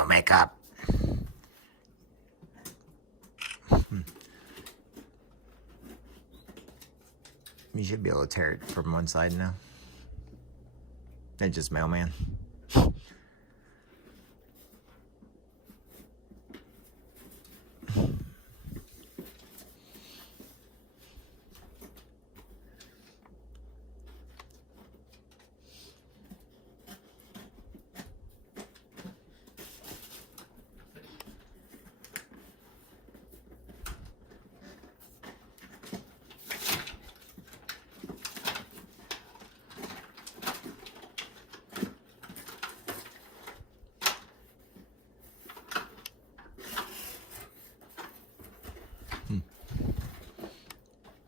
no makeup. You should be able to tear it from one side now. It's just mailman.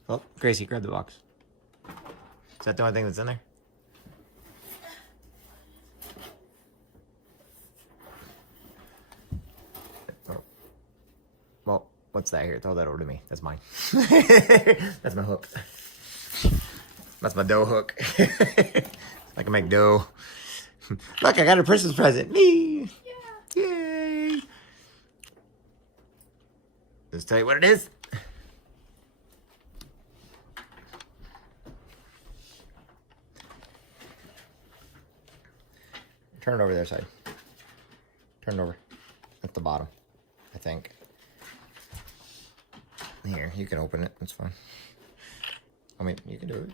Oh, Gracie, grab the box. Is that the only thing that's in there? Oh. Well, what's that here? Throw that over to me. That's mine. That's my hook. That's my dough hook. I can make dough. Look, I got a Christmas present. Me. Yeah. Yay. Let's tell you what it is. Turn it over their side. Turn it over. At the bottom, I think. Here, you can open it. That's fine. I mean, you can do it.